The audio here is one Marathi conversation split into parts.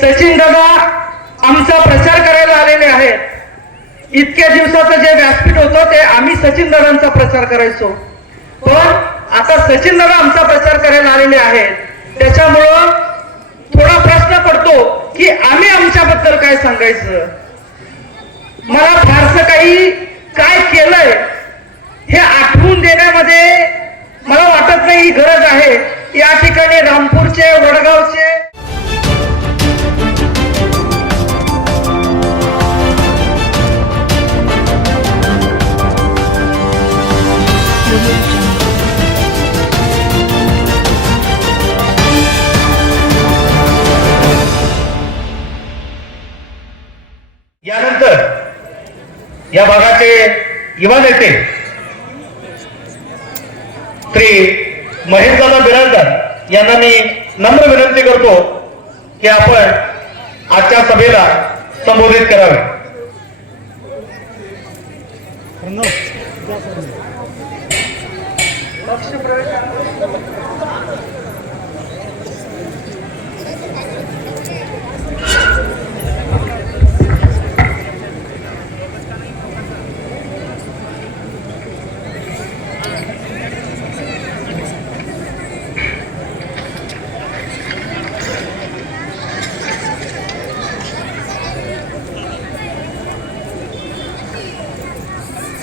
सचिन दादा आमचा प्रचार करायला आलेले आहेत. इतक्या दिवसाचं जे व्यासपीठ होतं ते आम्ही सचिन दादांचा प्रचार करायचो, पण आता सचिन दादा आमचा प्रचार करायला आलेले आहेत. त्याच्यामुळं थोडा प्रश्न पडतो की आम्ही आमच्याबद्दल काय सांगायचं. मला फारसं काही काय केलंय हे आठवून देण्यामध्ये मला वाटत नाही ही गरज आहे. या ठिकाणी रामपूरचे, वडगावचे यानंतर या भागाचे युवा नेते श्री महेशदादा बिराजदार यांना मी नम्र विनंती करतो की आपण आजच्या सभेला संबोधित करावे.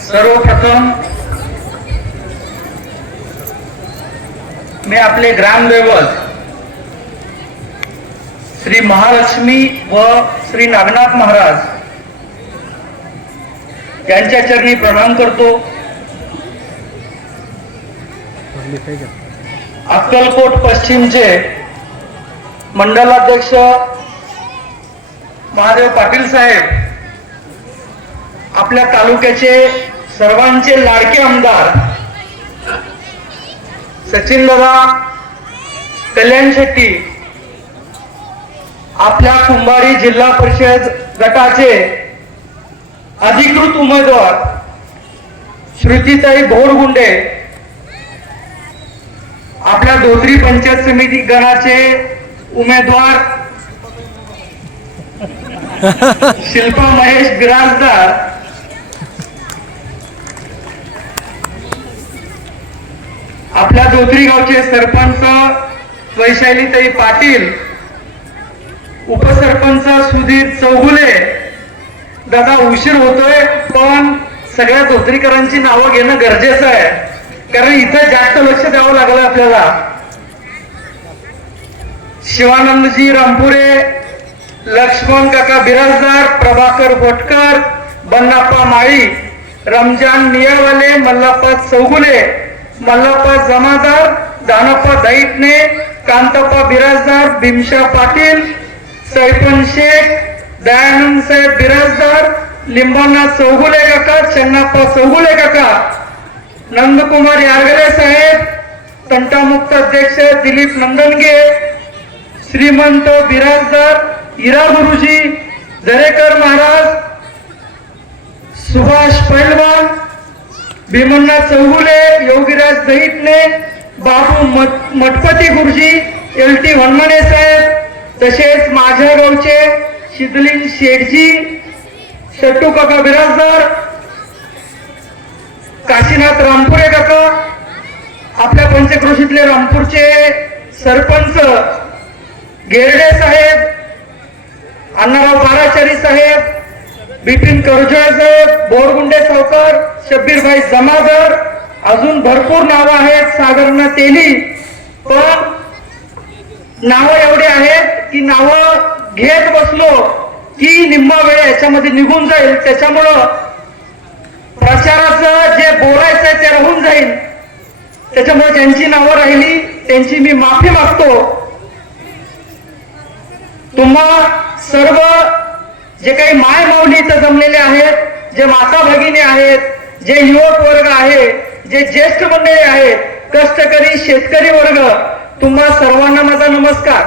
सर्वप्रथम मी आपले ग्रामदैवत श्री महालक्ष्मी व श्री नागनाथ महाराज यांच्या चरणी प्रणाम करतो. अक्कलकोट पश्चिमचे मंडलाध्यक्ष महादेव पाटील साहेब, आपल्या तालुक्याचे सर्वांचे लाडके आमदार सचिन दादा कल्याण शेट्टी, आपल्या कुंभारी जिल्हा परिषद गटाचे अधिकृत उमेदवार श्रुतीताई भोरगुंडे, आपल्या धोत्री पंचायत समिती गणाचे उमेदवार शिल्पा महेश बिराजदार, आपल्या धोत्री गावचे सरपंच वैशालीताई पाटील, उपसरपंच सुधीर चौगुले. दादा उशीर होतोय पण सगळ्या धोत्रीकरांची नावं घेणं गरजेचं आहे, कारण इथं जास्त लक्ष द्यावं लागलं आपल्याला. शिवानंदजी रामपुरे, लक्ष्मण काका बिराजदार, प्रभाकर भोटकर, बन्नाप्पा माळी, रमजान नियावाले, मल्लाप्पा चौगुले, मल्लाप्पा जमादार, दानप्पा दैटणे, कांताप्पा बिराजदार, भीमशा पाटील, सैफन शेख, दयानंद साहेब बिराजदार, लिंबाना चौगुले काका, चन्नाप्पा चौगुले काका, नंदकुमार यारगले साहेब, तंटामुक्त अध्यक्ष दिलीप नंदनगे, श्रीमंत बिराजदार, इरा गुरुजी, दरेकर महाराज, सुभाष पैलवान, भीमण्णा चौगुले, योगीराज दैटणे, बाबू मठपती गुरुजी, LT वनमने साहेब, तसेच माझ्या गावचे शिदलिंग शेठजी, शट्टू काका बिराजदार, काशीनाथ रामपुरे काका, आपल्या पंचक्रोशीतले रामपूरचे सरपंच गेरडे साहेब, अण्णाराव बाराचारी साहेब, बिपिन करजळ साहेब, बोरगुंडे सावकार, शब्बीरभाई जमादार, अजून भरपूर नावं आहेत, सागरना तेली. पण नावं एवढे आहेत की नावं घेत बसलो की निम्मा वेळ याच्यामध्ये निघून जाईल. त्याच्यामुळं प्रचाराचं जे बोलायचंय ते राहून जाईल. त्याच्यामुळे ज्यांची नावं राहिली त्यांची मी माफी मागतो. तुम्हा सर्व जे काही माय माऊली इथं जमलेले आहेत, जे माता भगिनी आहेत, जे युवक वर्ग आहे, जे ज्येष्ठ मंडळी आहेत, कष्टकरी शेतकरी वर्ग, तुम्हा सर्वांना माझा नमस्कार.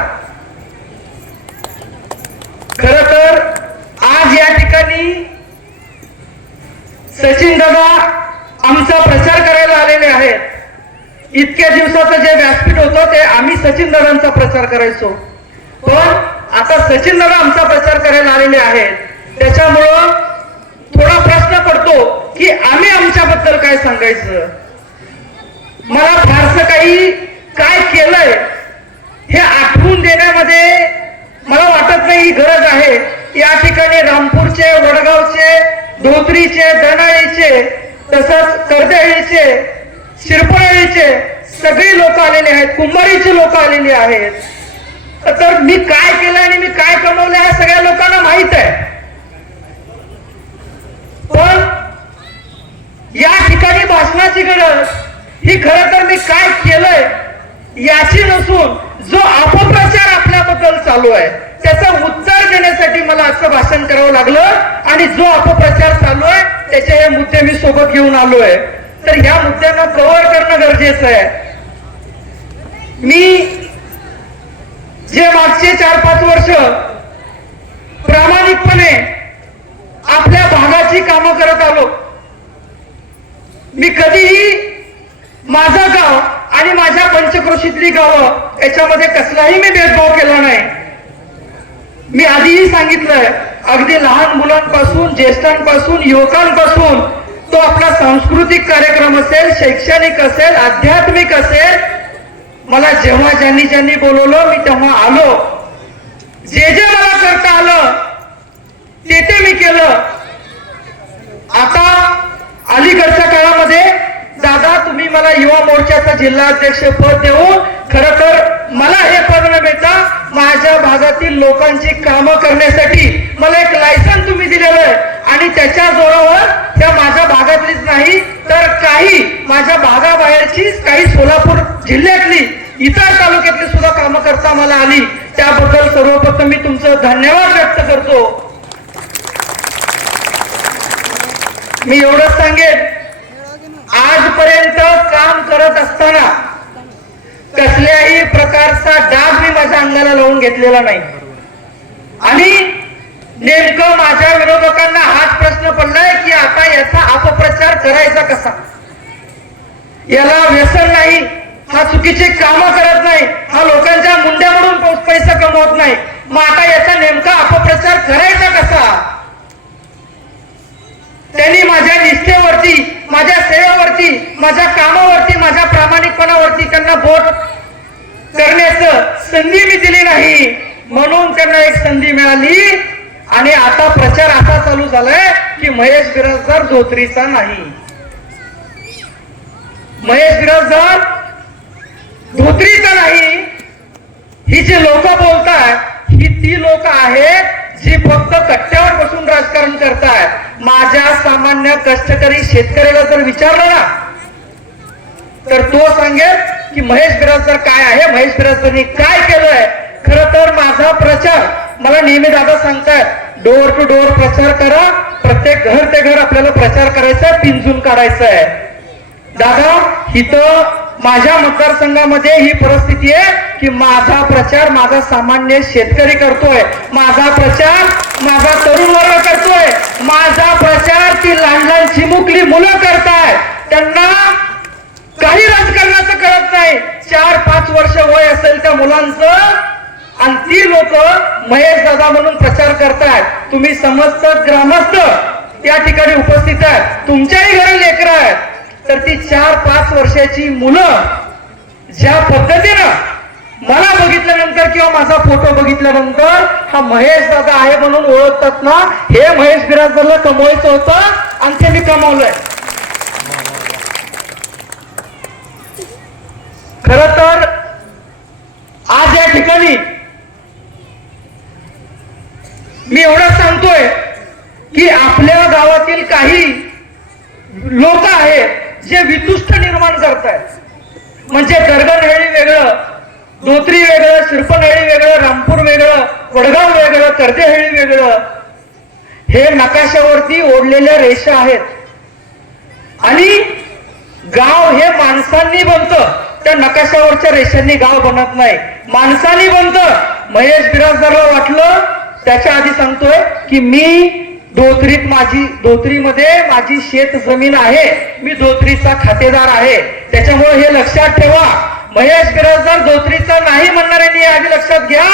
खर तर आज या ठिकाणी सचिन दादा आमचा प्रचार करायला आलेले आहेत. इतक्या दिवसाचं जे व्यासपीठ होतं ते आम्ही सचिन दादांचा प्रचार करायचो, पण आता सचिन दादा आमचा प्रचार करायला आलेले आहेत. त्याच्यामुळं थोडा प्रश्न पडतो की आम्ही आमच्याबद्दल काय सांगायचं. मला फारसं काही काय केलंय हे आठवून देण्यामध्ये मला वाटत नाही ही गरज आहे. या ठिकाणी रामपूरचे, वडगावचे, धोत्रीचे, दनाळीचे, तसंच कर्देहळीचे, शिरपळळीचे सगळे लोक आलेले आहेत, कुंभारीचे लोक आलेले आहेत. तर मी काय केलं आणि मी काय कमवलं हे सगळ्या लोकांना माहित आहे. पण या ठिकाणी भाषणाची गरज ही खरं तर मी काय केलंय याची नसून जो अपप्रचार आपल्याबद्दल चालू आहे त्याचं उत्तर देण्यासाठी मला असं भाषण करावं लागलं. आणि जो अपप्रचार चालू आहे त्याचे हे मुद्दे मी सोबत घेऊन आलोय. तर ह्या मुद्द्यांना कव्हर करणं गरजेचं आहे. मी जे मागचे 4-5 वर्ष प्रामाणिकपणे आपल्या भागाची कामं करत आलो, मी कधीही माझं गाव आणि माझ्या पंचक्रोशीतली गावं याच्यामध्ये कसलाही मी भेदभाव केला नाही. मी आधीही सांगितलंय, अगदी लहान मुलांपासून, ज्येष्ठांपासून, युवकांपासून तो आपला सांस्कृतिक कार्यक्रम असेल, शैक्षणिक असेल, आध्यात्मिक असेल, मला जेव्हा ज्यांनी बोलवलं मी तेव्हा आलो. जे मला करता आलं ते मी केलं. आता अलीकडच्या काळामध्ये दादा तुम्ही मला युवा मोर्चाचं जिल्हाध्यक्ष पद देऊन खरं तर मला हे पद न मिळता माझ्या भागातील लोकांची कामं करण्यासाठी मला एक लायसन तुम्ही दिलेलं आहे. आणि त्याच्या जोरावर त्या माझ्या भागातलीच नाही तर काही माझ्या भागाबाहेरची, काही सोलापूर जिल्ह्यातली, इतर तालुक्यातली सुद्धा कामं करता मला आली. त्याबद्दल सर्वप्रथम मी तुमचं धन्यवाद व्यक्त करतो. मी एवढंच सांगेन, आजपर्यंत काम करत असताना कसल्याही प्रकारचा डाग मी माझ्या अंगाला लावून घेतलेला नाही. आणि नेमकं माझ्या विरोधकांना हाच प्रश्न पडलाय की आता याचा अपप्रचार करायचा कसा. याला व्यसन नाही, हा चुकीचे कामं करत नाही, हा लोकांच्या मुंड्या मोडून पैसा कमवत नाही, मग आता याचा नेमका अपप्रचार करायचा कसा. त्यांनी माझ्या निष्ठेवरती, माझ्या सेवेवरती, माझ्या कामावरती, माझ्या प्रामाणिकपणावरती त्यांना बोट करण्याचं संधी मी दिली नाही. म्हणून त्यांना एक संधी मिळाली. आणि आता प्रचार असा चालू झालाय की महेश बिराजदार धोत्रीचा नाही. महेश बिराजदार धोत्रीचा नाही. ही जी लोक बोलतात ही ती लोक आहेत जी फक्त कट्ट्यावर बसून राजकारण करतायत. माझ्या सामान्य कष्टकरी शेतकऱ्याला जर विचारलं ना तर तो सांगेल की महेश बिराजदार काय आहे, महेश बिराजदारनी काय केलंय. खरं तर माझा प्रचार, मला नेहमी दादा सांगतायत डोअर टू डोअर प्रचार करा, प्रत्येक घर ते घर आपल्याला प्रचार करायचा आहे, पिंजून काढायचं आहे. दादा इथं माझ्या मतदारसंघामध्ये ही परिस्थिती आहे की माझा प्रचार माझा सामान्य शेतकरी करतोय, माझा प्रचार माझा तरुण वर्ग करतोय, माझा प्रचार ती लहान लहान चिमुकली मुलं करतायत. त्यांना काही राजकारणाचं कळत नाही. 4-5 वर्ष वय असेल त्या मुलांचं आणि ती लोक महेश दादा म्हणून प्रचार करतायत. तुम्ही समस्त ग्रामस्थ या ठिकाणी उपस्थित आहेत, तुमच्याही घरी लेकरं आहेत. तर ती 4-5 वर्षाची मुलं ज्या पद्धतीनं मला बघितल्यानंतर किंवा माझा फोटो बघितल्यानंतर हा महेश दादा आहे म्हणून ओळखतात ना, हे महेश बिराजदारला कमवायचं होतं आणि ते मी कमावलंय. खरं तर आज या ठिकाणी मी एवढंच सांगतोय की आपल्या गावातील काही लोक आहेत जे वितुष्ट निर्माण करतायत. म्हणजे दरगणहेळी वेगळं, धोत्री वेगळं, शिरपणहेळी वेगळं, रामपूर वेगळं, वडगाव वेगळं, कर्देहेळी वेगळं, हे नकाशावरती ओढलेल्या रेषा आहेत. आणि गाव हे माणसांनी बनतं, त्या नकाशावरच्या रेषांनी गाव बनत नाही, माणसांनी बनतं. महेश बिराजदारला वाटलं, त्याच्या आधी सांगतोय की मी धोत्रीमध्ये माझी शेत जमीन आहे, मी धोत्रीचा खातेदार आहे. त्याच्यामुळे हे लक्षात ठेवा, महेश बिराजदार धोत्रीचा नाही म्हणणाऱ्यांनी आधी लक्षात घ्या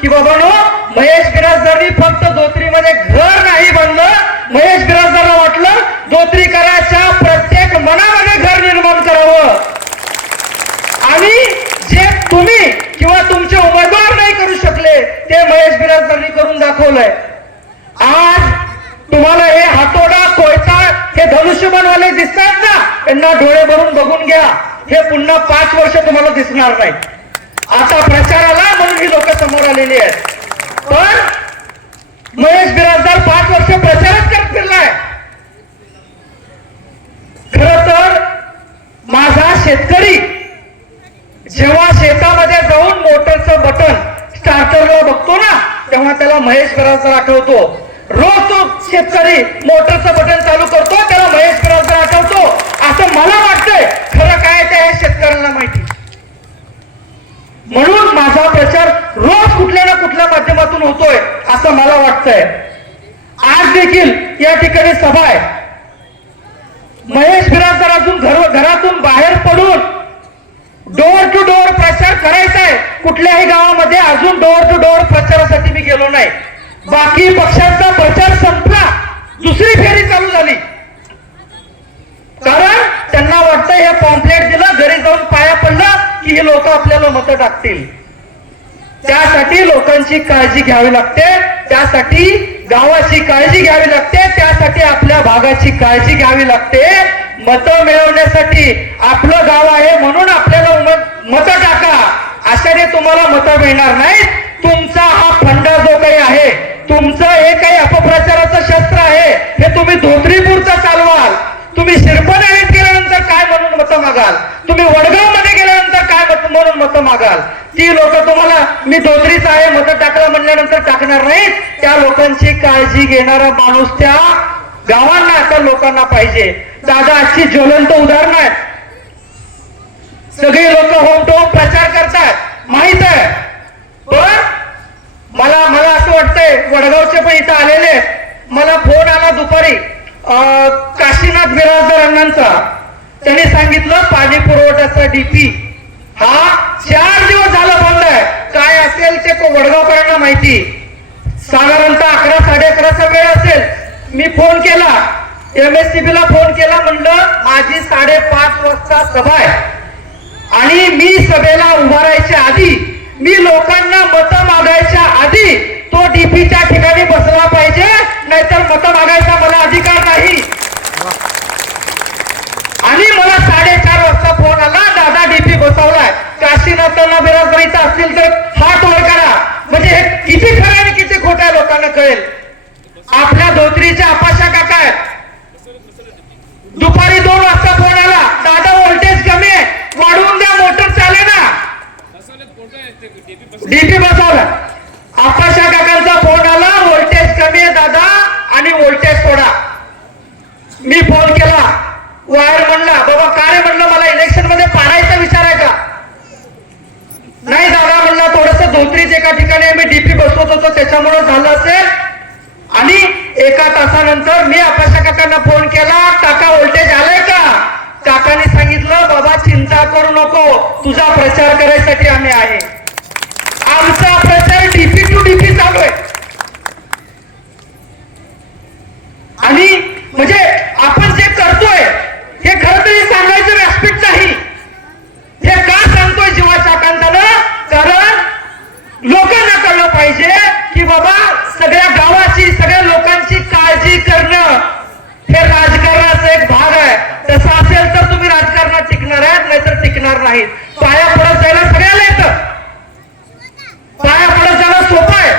की बाबांनो महेश बिराजदारांनी फक्त धोत्रीमध्ये घर नाही बांधलं, महेश बिराजदारांना वाटलं धोत्रीकराच्या प्रत्येक मनामध्ये घर निर्माण करावं आणि जे तुम्ही किंवा तुमचे उमेदवार नाही करू शकले ते महेश बिराजदारांनी करून दाखवलंय. आज तुम्हाला हे हातोडा कोयता हे धनुष्यबाणवाले दिसतात ना, त्यांना डोळे भरून बघून घ्या, हे पुन्हा 5 वर्ष तुम्हाला दिसणार नाही. आता प्रचाराला म्हणून ही लोक समोर आलेली आहेत. पण महेश बिराजदार 5 वर्ष प्रचारच करत फिरलाय. खर तर माझा शेतकरी जेव्हा शेतामध्ये जाऊन मोटरचं बटन स्टार्टरला बघतो ना, तेव्हा त्याला महेश बिराजदार आठवतो. रोज तो शेतकरी मोटरचं बटन चालू करतो, त्याला महेश बिराजदार आठवतो. असं मला वाटतंय. खरं काय ते शेतकऱ्यांना माहिती. म्हणून माझा प्रचार रोज कुठल्या ना कुठल्या माध्यमातून होतोय असं मला वाटतंय. आज देखील या ठिकाणी सभा आहे. महेश बिराजदार अजून घरातून बाहेर पडून डोर टू डोर प्रचार करायचा आहे. कुठल्याही गावामध्ये अजून डोर टू डोर प्रचारासाठी मी गेलो नाही. बाकी पक्षांचा प्रचार संपला, दुसरी फेरी चालू झाली. कारण त्यांना वाटतं हे पॉम्पलेट दिलं, घरी जाऊन पाया पडलं की हे लोक आपल्याला मतं टाकतील. त्यासाठी लोकांची काळजी घ्यावी लागते, त्यासाठी गावाची काळजी घ्यावी लागते, त्यासाठी आपल्या भागाची काळजी घ्यावी लागते. मतं मिळवण्यासाठी आपलं गाव आहे म्हणून आपल्याला मतं टाका, अशाने तुम्हाला मतं मिळणार नाहीत. तुमचा हा फंडा जो काही आहे, तुमचं हे काही अपप्रचाराचं शस्त्र आहे, हे तुम्ही धोत्रीपूरचं चालवाल. तुम्ही शिरपणेत गेल्यानंतर काय म्हणून मतं मागाल, तुम्ही वडगाव मध्ये गेल्यानंतर काय म्हणून मतं मागाल. ती लोक तुम्हाला मी धोत्रीच आहे मतं टाकलं म्हणल्यानंतर टाकणार नाहीत. त्या लोकांची काळजी घेणारा माणूस त्या गावांना त्या लोकांना पाहिजे. दादा अशी ज्वलंत उदाहरणं आहेत. सगळे लोक होम टू होम प्रचार करतात, माहित आहे. पण मला असं वाटतंय वडगावचे पण इथं आलेले. मला फोन आला दुपारी काशीनाथ बिराजदार अण्णांचा. त्यांनी सांगितलं पाणी पुरवठ्याचा डीपी हा 4 दिवस झाला बंद आहे. काय असेल ते वडगावकरांना माहिती. साधारणतः 11-11:30चा वेळ असेल. मी फोन केला, MSCB ला फोन केला, म्हणलं माझी 5:30 वाजता सभा आहे आणि मी सभेला उभारायच्या आधी, मी लोकांना मतं मागायच्या आधी तो डीपीच्या ठिकाणी बसला पाहिजे, नाहीतर मतं मागायचा मला अधिकार नाही. आणि मला 4:30 वाजता फोन आला, दादा डीपी बसवलाय. काशीनाथांना बिराजदार इथं असतील तर हात वर करा. म्हणजे हे किती खरं आणि किती खोटं आहे लोकांना कळेल. आपल्या धोत्रीच्या आपाशा काका आहेत. दुपारी 2 वाजता फोन आला, दादा व्होल्टेज कमी आहे, वाढवून द्या, मोटर चाले ना. डीपी बसवला. आपाशा काकांचा फोन आला, व्होल्टेज कमी आहे दादा आणि व्होल्टेज सोडा. मी फोन केला, वायर म्हणला, बाबा काय म्हणलं, मला इलेक्शन मध्ये पाडायचा विचार आहे का? नाही दादा म्हणला, थोडस धोत्रीच एका ठिकाणी मी डीपी बसवत होतो त्याच्यामुळे झालं असेल. आणि 1 तासानंतर मी आपाशा काकांना फोन केला, काका व्होल्टेज आलंय का? काकांनी सांगितलं, बाबा चिंता करू नको, तुझा प्रचार करायसाठी आम्ही आहे. आमचा प्रचार डीपी टू डीपी चालू आहे. आणि म्हणजे आपण जे करतोय हे खरं तरी सांगायचं व्यासपीठ नाही. हे का सांगतोय जीवाच्या आकांतानं? कारण लोकांना कळलं पाहिजे की बाबा सगळ्या गावाची, सगळ्या लोकांची काळजी करणं हे राजकारणाचा एक भाग आहे. तसं असेल तर तुम्ही राजकारणात टिकणार आहात, नाहीतर टिकणार नाहीत. पाया पडत जायला सगळ्याला येतं, पाया पडत जाणं सोपं आहे.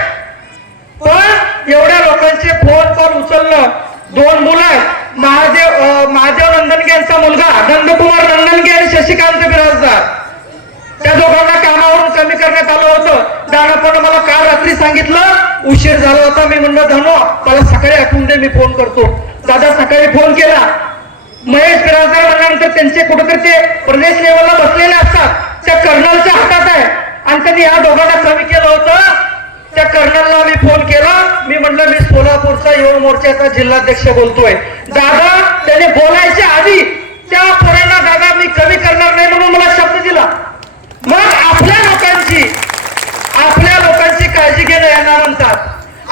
पण एवढ्या लोकांचे फोन कॉल उचलणं. 2 मुलं आहेत, महादेव नंदनगे यांचा मुलगा नंदकुमार नंदनगे आणि शशिकांत बिराजदार. त्या दोघांना कामावरून कमी करण्यात आलं होतं. दादापण मला काल रात्री सांगितलं, उशीर झाला होता. मी म्हणलं धनो मला सकाळी आठवून दे, मी फोन करतो. दादा सकाळी फोन केला. महेश बिराजदार म्हणल्यानंतर त्यांचे कुठेतरी ते प्रदेश लेवलला बसलेले असतात, त्या कर्नलच्या हातात आहे. आणि त्यांनी या दोघांना कमी केलं होतं. त्या कर्नलला मी फोन केला. मी म्हणलं मी सोलापूरचा युवा मोर्चाचा जिल्हाध्यक्ष बोलतोय. दादा त्याने बोलायच्या आधी त्या पोरांना दादा मी कमी करणार नाही म्हणून मला शब्द दिला. मग आपल्या लोकांची काळजी घेणं यांना म्हणतात.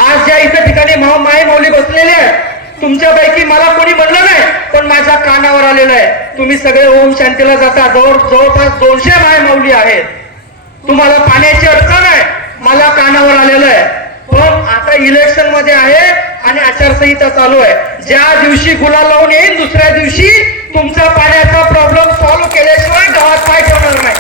आज ज्या इथं ठिकाणी माय माऊली बसलेले आहेत, तुमच्यापैकी मला कोणी म्हणलं नाही, पण माझ्या कानावर आलेलं आहे. तुम्ही सगळे ओम शांतीला जाता, जवळपास 200 माय माऊली आहेत. तुम्हाला पाण्याची अडचण आहे, मला कानावर आलेलं आहे. पण आता इलेक्शन मध्ये आहे आणि आचारसंहिता चालू आहे. ज्या दिवशी गुलाल लावून येईल, दुसऱ्या दिवशी तुमचा पाण्याचा प्रॉब्लेम सॉल्व्ह केल्याशिवाय गावात पाय ठेवणार नाही.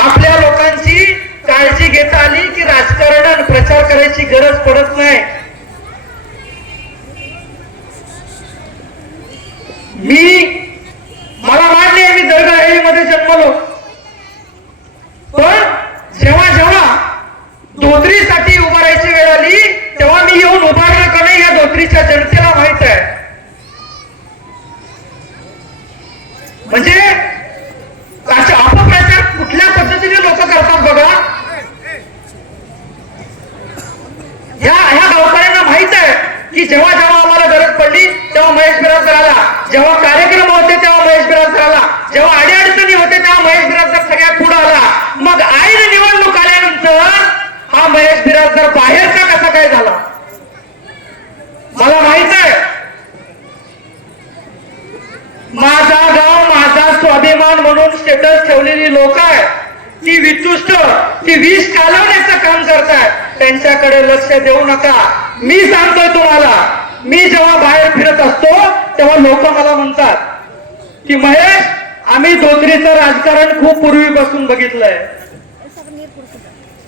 आपल्या लोकांची काळजी घेता आली की राजकारण आणि प्रचार करायची गरज पडत नाही. मला मान्य आहे, मी दर्गामध्ये जन्मलो, पण जेव्हा जेव्हा धोत्रीसाठी उभारायची वेळ आली तेव्हा मी येऊन उभारलं का नाही या धोत्रीच्या जनतेला माहित आहे. म्हणजे असे अपप्रचार कुठल्या पद्धतीने लोक करतात बघा. ह्या गावकऱ्यांना माहित आहे की जेव्हा जेव्हा आम्हाला गरज पडली तेव्हा महेश बिराजदार आला, जेव्हा कार्यक्रम होते तेव्हा महेश बिराजदार आला, जेव्हा अडीअडचणी होते तेव्हा महेश बिराजदार सगळ्यात पुढे आला. मग ऐन निवडणूक आल्यानंतर हा महेश बिराजदार बाहेरचा कसा काय झाला मला माहित आहे. माझा गाव माझा स्वाभिमान म्हणून स्टेटस ठेवलेली लोक आहेत, ती वितुष्ट, ती विष कालवण्याचं काम करतात. त्यांच्याकडे लक्ष देऊ नका. मी सांगतोय तुम्हाला, मी जेव्हा बाहेर फिरत असतो तेव्हा लोक मला म्हणतात की महेश, आम्ही धोत्रीचं राजकारण खूप पूर्वीपासून बघितलंय.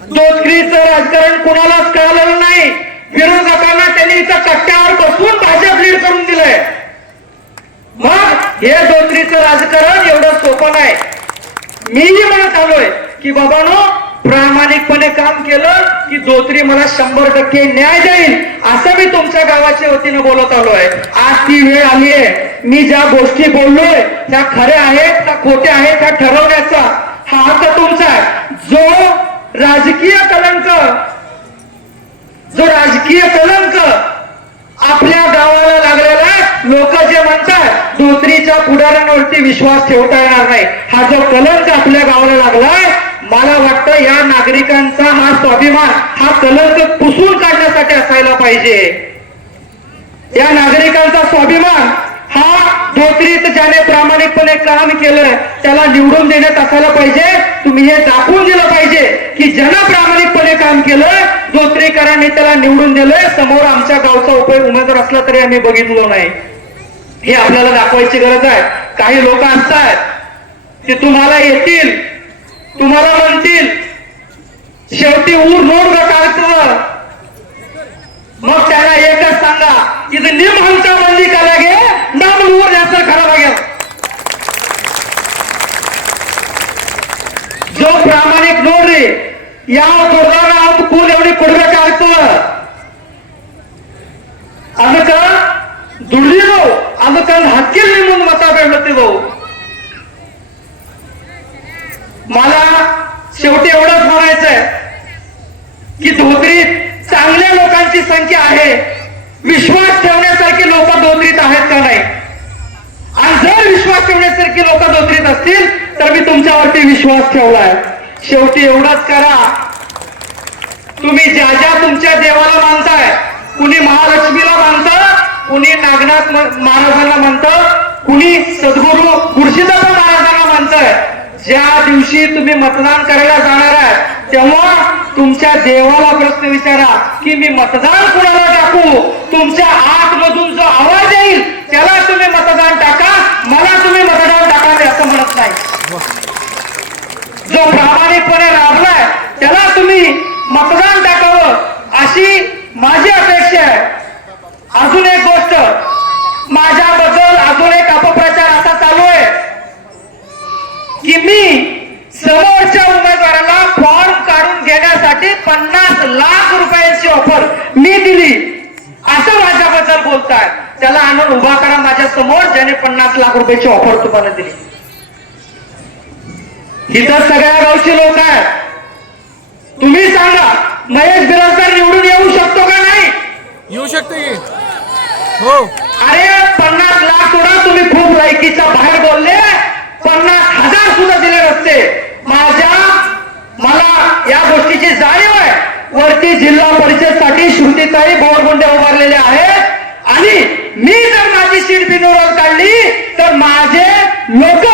धोत्रीचं राजकारण कुणालाच कळालेलं नाही. विरोधकांना त्यांनी इथं कट्ट्यावर बसून भाजप लीड करून दिलंय. मग हे धोत्रीचं राजकारण एवढं सोपं नाही. मीही म्हणत आलोय की बाबांनो, प्रामाणिकपणे काम केलं की धोत्री मला 100% न्याय देईल, असं मी तुमच्या गावाच्या वतीनं बोलत आलोय. आज ती वेळ आली आहे. मी ज्या गोष्टी बोललोय त्या खऱ्या आहेत का खोट्या आहेत त्या ठरवण्याचा हा हक्क तुमचा आहे. जो राजकीय कलंक आपल्या गावाला लागलेला, लोक जे म्हणतात धोत्रीच्या पुढाऱ्यांवरती विश्वास ठेवता येणार नाही, हा जो कलंक आपल्या गावाला लागलाय, मला वाटतं या नागरिकांचा हा स्वाभिमान, हा कलंक पुसून काढण्यासाठी असायला पाहिजे. या नागरिकांचा स्वाभिमान हा धोत्रीत ज्याने प्रामाणिकपणे काम केलंय त्याला निवडून देण्यात असायला पाहिजे. तुम्ही हे दाखवून दिलं पाहिजे की ज्यानं प्रामाणिकपणे काम केलं धोत्रीकरांनी त्याला निवडून दिलंय. समोर आमच्या गावचा उमेदवार असला तरी आम्ही बघितलो नाही, हे आपल्याला दाखवायची गरज आहे. काही लोक असतात ते तुम्हाला येतील, तुम्हाला म्हणतील शेवटी ऊर नोड टाकतं. मग त्याला एकच सांगा की निम हमचा बंदी करागे नाम ऊर याचं खराब आहे. जो प्रामाणिक नोड रे या दुर्गा कूल एवढी ಕೊಡಬೇಕಾಗ್ತದ. ಅದಕ್ಕ ದುಡಿದು ಅದಕ್ಕ ಹಕ್ಕಿಲ್ ನಿಮ್ಮನ್ನು ಮತ ಬೇಡ್ಲತ್ತಿದ್ದವು. मला शेवटी एवढंच म्हणायचंय की धोत्रीत चांगल्या लोकांची संख्या आहे. विश्वास ठेवण्यासारखी लोक धोत्रीत आहेत का नाही, आणि जर विश्वास ठेवण्यासारखी लोक धोत्रीत असतील तर मी तुमच्यावरती विश्वास ठेवलाय. शेवटी एवढंच करा, तुम्ही ज्या ज्या तुमच्या देवाला मानताय, कुणी महालक्ष्मीला मानतं, कुणी नागनाथ महाराजांना मानतं, कुणी सद्गुरू गुरुसिद्धार्थ महाराजांना मानतंय. ज्या दिवशी तुम्ही मतदान करायला जाणार आहे तेव्हा तुमच्या देवाला प्रश्न विचारा की मी मतदान कुणाला टाकू. तुमच्या आतमधून जो आवाज येईल त्याला तुम्ही मतदान टाका, मला तुम्ही मतदान टाका मी असं म्हणत नाही. जो प्रामाणिकपणे राबलाय त्याला तुम्ही मतदान टाकावं अशी माझी अपेक्षा आहे. अजून एक गोष्ट, माझ्याबद्दल अजून एक अपप्रचार असा चालू आहे की मी समोरच्या उमेदवाराला फॉर्म काढून घेण्यासाठी 50 लाख रुपयांची ऑफर मी दिली असं माझ्याबद्दल बोलताय. त्याला आणून उभा करा माझ्या समोर ज्याने 50 लाख रुपयाची ऑफर तुम्हाला दिली. इथं सगळ्या गावची लोक आहेत. तुम्ही सांगा महेश बिराजदार निवडून येऊ शकतो का नाही? येऊ शकते हो. अरे 50 लाख सुद्धा तुम्ही खूप लायकीच्या बाहेर बोलले. 50,000 सुद्धा दिले नसते. मला गोष्टीची जाणीव आहे. वरती जिल्हा परिषद साठी श्रुतीताई बोरगुंडे उभारलेले आहेत आणि मी जर माझी सीट बिनविरोध काढली तर माझे लोक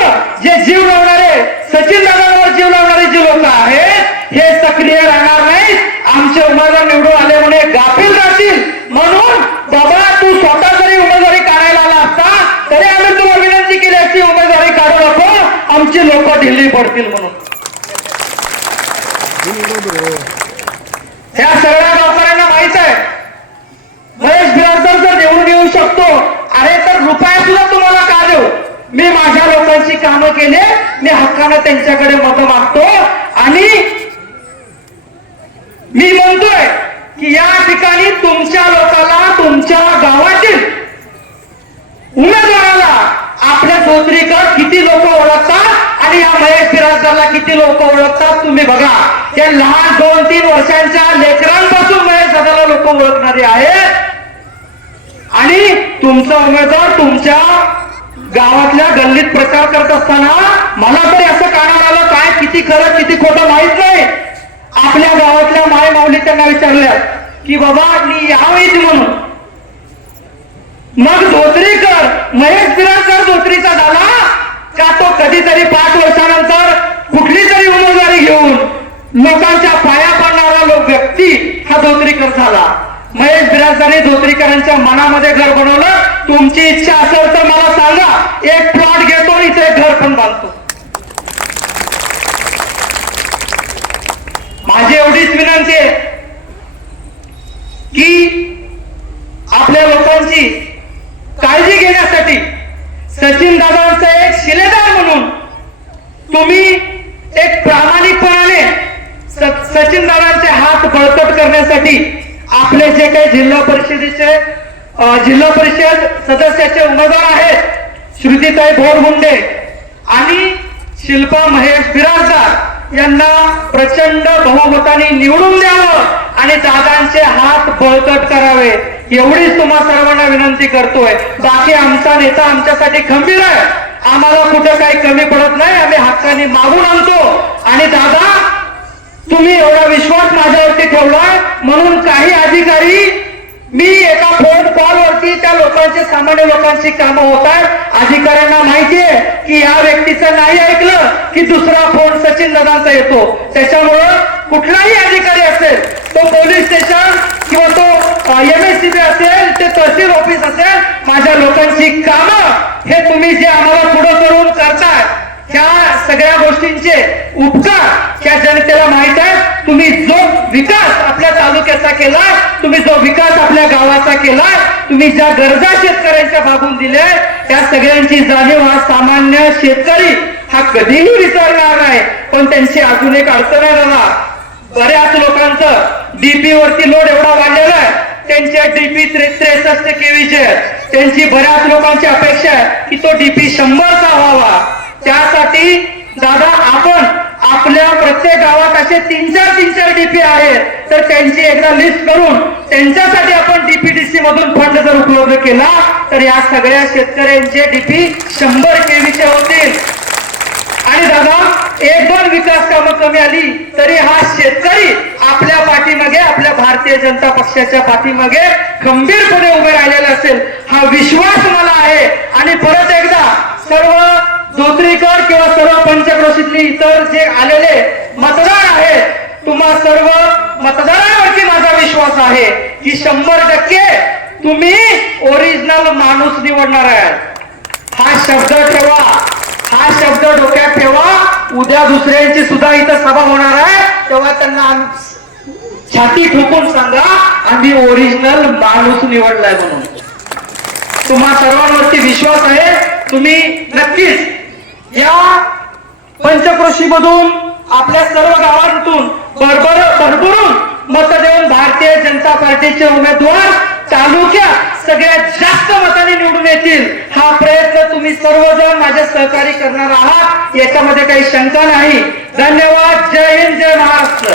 जे जीव लावणारे सचिन दादांवर जीव लावणारे जे लोक आहेत हे सक्रिय राहणार नाहीत. आमचे उमेदवार निवडून आले म्हणे गाफील राहतील. म्हणून बाबा तू स्वतः जरी उमेदवारी काढायला आला असता तरी आम्ही तुला विनंती केली असती उमेदवारी काढू नको, आमची लोक ढिल्ली पडतील म्हणून. ह्या सगळ्या गावकऱ्यांना माहित आहे महेश बिराजदार जर निवडून येऊ शकतो, अरे तर रुपया सुद्धा तुम्हाला का देऊ, मी माझ्या लोकांची कामं केले, मी हक्कानं त्यांच्याकडे मत मागतो आणि मी म्हणतोय की या ठिकाणी तुमच्या लोकांना तुमच्या गावातील उमेदवाराला आपल्या धोत्रीकर किती लोक ओळखतात आणि या महेश बिराजदारला किती लोक ओळखतात तुम्ही बघा. या लहान 2-3 वर्षांच्या लेकरांपासून महेश दादाला लोक ओळखणारे आहेत आणि तुमचा उमेदवार तुमच्या गावातल्या गल्लीत प्रचार करत असताना मला तरी असं कानावर आलं, काय किती खरं किती खोटं माहित नाही. आपल्या गावातल्या माय माऊली त्यांना विचारल्या की बाबा मी यावेळी म्हणून मग धोत्रीकर महेश बिराजदार धोत्रीचा झाला का तो कधीतरी 5 वर्षानंतर कुठली तरी उमेदवारी घेऊन लोकांच्या पाया पडणारा व्यक्ती हा धोत्रीकर झाला. महेश बिराजदारने धोत्रीकरांच्या मनामध्ये घर बनवलं. तुमची इच्छा असेल तर मला सांगा, एक प्लॉट घेतो इथे घर पण बांधतो. माझी एवढीच विनंती आहे की आपल्या लोकांची काळजी घेण्यासाठी सचिन दादांचा एक शिलेदार म्हणून तुम्ही एक प्रामाणिकपणाने सचिन दादांचे हात बळकट करण्यासाठी आपले जे काही जिल्हा परिषद सदस्याचे उमेदवार आहेत श्रुतीताई बोरगुंडे आणि शिल्पा महेश बिराजदार यांना प्रचंड बहुमताने निवडून द्यावं आणि दादांचे हात बळकट करावे एवढीच तुम्हा सर्वांना विनंती करतोय. बाकी आमचा नेता आमच्यासाठी खंबीर आहे, आम्हाला कुठं काही कमी पडत नाही, आम्ही हक्काने मागून आणतो. आणि दादा तुम्ही एवढा विश्वास माझ्यावरती ठेवलाय म्हणून काही अधिकारी मी एका फोन कॉलवरती त्या लोकांचे सामान्य लोकांची कामं होत आहेत. अधिकाऱ्यांना माहितीये की या व्यक्तीचं नाही ऐकलं की दुसरा फोन सचिन दादांचा येतो. त्याच्यामुळं कुठलाही अधिकारी असेल, तो पोलीस स्टेशन किंवा तो MSCB असेल, ते तहसील ऑफिस असेल, माझ्या लोकांची कामं हे तुम्ही जे आम्हाला पुढे करून करताय ह्या सगळ्या गोष्टींचे उपकार त्या जनतेला माहित आहे. तुम्ही जो विकास आपल्या तालुक्याचा केलाय, तुम्ही जो विकास आपल्या गावाचा केलाय, तुम्ही ज्या गरजा शेतकऱ्यांच्या भागून दिल्या त्या सगळ्यांची जाणीव हा सामान्य शेतकरी हा कधीही विसरणार नाही. पण त्यांची अजून एक अडचण आहे दादा, बऱ्याच लोकांचं डीपी वरती लोड एवढा वाढलेला आहे, त्यांचे डीपी 63 केवीचे, त्यांची बऱ्याच लोकांची अपेक्षा आहे की तो डीपी 100चा व्हावा. त्यासाठी दादा आपण आपल्या प्रत्येक गावात असे 3-4 डीपी आहेत, तर त्यांची एकदा लिस्ट करून त्यांच्यासाठी आपण डीपीडीसी मधून फंड जर उपलब्ध केला तर या सगळ्या शेतकऱ्यांचे डीपी 100 केवीचे होतील. आणि दादा 1-2 विकास कामं कमी आली तरी हा शेतकरी आपल्या पाठीमागे, आपल्या भारतीय जनता पक्षाच्या पाठीमागे खंबीरपणे उभे राहिलेला असेल हा विश्वास मला आहे. आणि परत एकदा सर्व धोत्रीकर किंवा सर्व पंचक्रोशीतली इतर जे आलेले मतदार आहेत, तुम्हा सर्व मतदारांवरती माझा विश्वास आहे की 100% तुम्ही ओरिजिनल माणूस निवडणार आहात. हा शब्द ठेवा, हा शब्द डोक्यात ठेवा. उद्या दुसऱ्यांची सुद्धा इथं सभा होणार आहे तेव्हा त्यांना छाती ठोकून सांगा आम्ही ओरिजिनल माणूस निवडलाय म्हणून. तुम्हा सर्वांवरती विश्वास आहे. तुम्ही नक्कीच या पंचक्रोशी मधून आपल्या सर्व गावांतून भरभरून मत देऊन भारतीय जनता पार्टीचे उमेदवार तालुक्यात सगळ्यात जास्त मतांनी निवडून येतील हा प्रयत्न तुम्ही सर्वजण माझे सहकारी करणार आहात, याच्यामध्ये काही शंका नाही. धन्यवाद. जय हिंद, जय महाराष्ट्र.